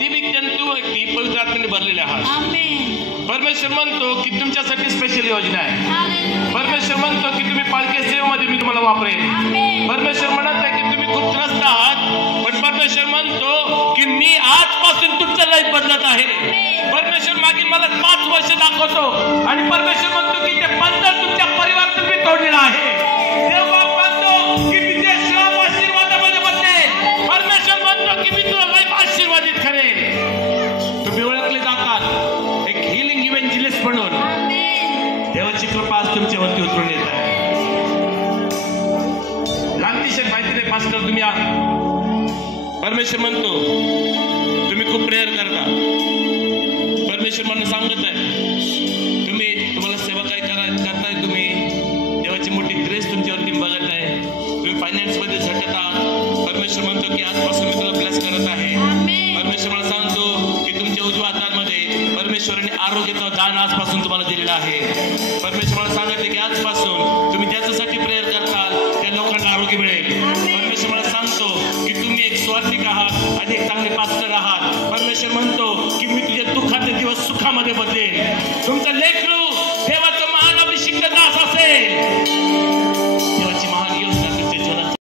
ती व्यक्ती पवित्र आत्म्याने भरलेले आहात. परमेश्वर म्हणतो की तुमच्यासाठी स्पेशल योजना आहे. परमेश्वर म्हणतो की तुम्ही पालखी सेवेमध्ये मी तुम्हाला वापरेन. परमेश्वर म्हणत आहे की तुम्ही खूप त्रस्त आहात, पण परमेश्वर म्हणतो की मी आजपासून तुमचं लाईफ बदलत आहे. परमेश्वर मागील मला 5 वर्ष दाखवतो आणि परमेश्वर म्हणतो की ते बंधन तुमच्या परिवारातून मी तोडलेलं आहे. देव म्हणतो की मी ते श्राप आशीर्वादामध्ये बदलेन. परमेश्वर म्हणतो की मी तुला लाईफ आशीर्वादित करेन. तुम्ही ओळखले जातात एक हिलिंग इव्हेंजलिस्ट म्हणून. देवाची कृपा आज तुमच्यावरती उतरून येत आहे. अतिशय माहिती नाही पास्टर तुम्ही परमेश्वर म्हणतो तुम्ही खूप प्रेयर करता. परमेश्वर मला सांगत आहे तुम्हाला सेवा काय करताय. तुम्ही देवाची मोठी ग्रेस तुमच्यावरती बघत आहे. तुम्ही फायनान्स मध्ये झटत आहात. परमेश्वर म्हणतो की आजपासून मी तुला ब्लेस करत आहे. परमेश्वर मला सांगतो की तुमच्या उजव्या हातामध्ये परमेश्वराने आरोग्याचं दान आजपासून तुम्हाला दिलेलं आहे. परमेश्वर मला सांगत आहे की आजपासून तुम्ही ज्याच्यासाठी प्रेयर करताल त्या लोकांना आरोग्य मिळेल. परमेश्वर मला सांगतो की तुम्ही एक स्वार्थिक आहात आणि एक चांगले पास्टर आहात. परमेश्वर म्हणतो की मी तुझ्या दुःखाचे दिवस सुखामध्ये बदलेन. तुमचं लेख